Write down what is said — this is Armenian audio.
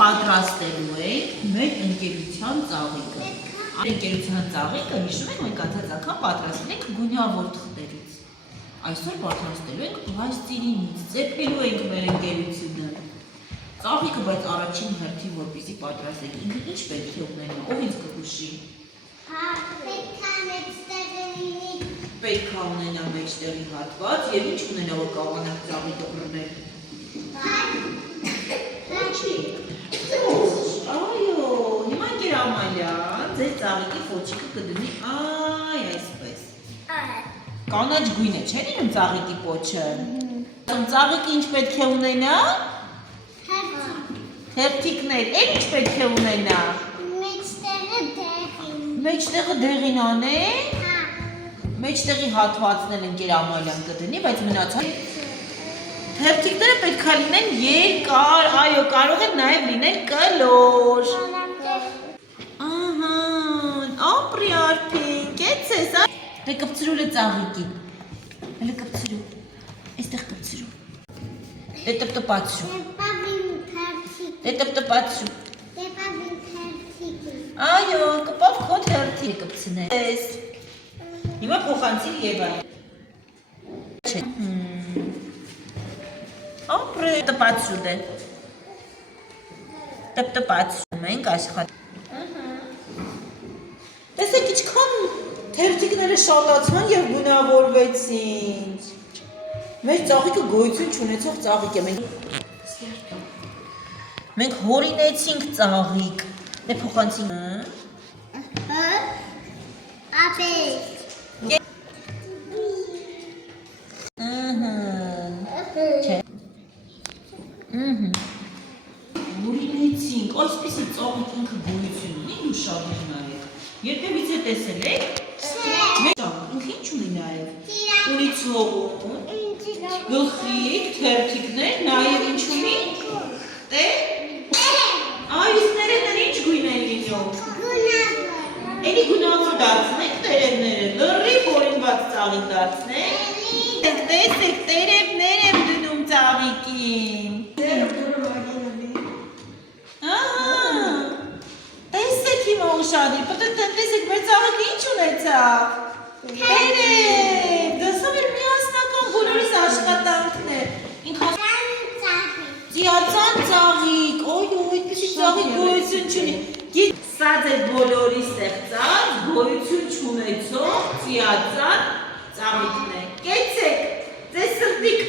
պատրաստելու ենք մեր ընկերության ծաղիկը։ Ընկերության ծաղիկը հիշում եք մենք անցած անգամ պատրաստել ենք գունավոր թղթերից։ Այսօր պատրաստելու ենք պլաստիլինից, ծեփելու ենք մեր ընկերությունը։ Ծաղիկը բայց առաջին հերթին որպեսզի պատրաստենք, ինքը ինչ պետք է ունենա, ով ինձ կհուշի։ Պետք է ունենա մեջտեղի հատված եւ ինչ ունենա որ կարողանանք ծաղիկը բռնել։ Այո, հիմա ընկեր Ամալյան ձեր ծաղիկի ֆոչիկը կդնի այսպես։ Կանաչ գույն է, չէ՞ լինում ծաղիկի պոչը։ Ծաղիկը ինչ պետք է ունենա։ Հերթիկներ, էլ ինչ պետք է ունենա։ Մեջտեղը դեղին անե։ Մեջտեղի հատվածն էլ ընկեր Ամալյան կդնի, բայց մնացած հերթիկները պետք է լինեն երկար, այո, կարող է նաև լինել կլոր։ Ահա, ապրի արփին, կեցես, դե կպցրու լը ծաղիկին։ Հələ կպցրու։ Այստեղ կպցրու։ Դե տպտպացրու։ Դե տպտպացրու։ Այո, կպավ քո հերթի կպցնես։ Հիմա փոխանցիր Եվային։ Չէ։ Ապրե տպացրու դե։ Տպտպացրում ենք աշխատ։ Տեսեք ինչքան թերթիկները շատացան և գունավորվեցին։ Մեր ծաղիկը գոյություն չունեցող ծաղիկ է։ Մենք հորինեցինք ծաղիկ։ Դե փոխանցինք։ Հորինեցինք, այսպիսի ծաղիկ ինքը գոյություն ունի ու շատ է նաև։ Երբևիցե տեսել եք։ Ինքը ինչ ունի նաև։ Ունի ցողուն, գլխիկ, թերթիկներ, նաև ինչ ունի։ Տե։ Այս տերևները ինչ գույն են լինում։ Էլի գունավոր դարձնենք տերևները, լրիվ հորինված ծաղիկ դարձնենք։ Տեսեք, տերևներ եմ դնում ծաղիկին։ Տեսեք հիմա ուշադիր, տեսեք մեր ծաղիկը ինչ ունեցավ։ Տերև, դասա մեր միասնական բոլորիս աշխատանքն է։ Ծիածան ծաղիկ, օյ, այդպիսի ծաղիկ գոյություն չունի։ Սա ձեր բոլորի ստեղծած գոյություն չունեցող ծիածան ծաղիկն է։ Կեցեք, ձեզ սրտիկ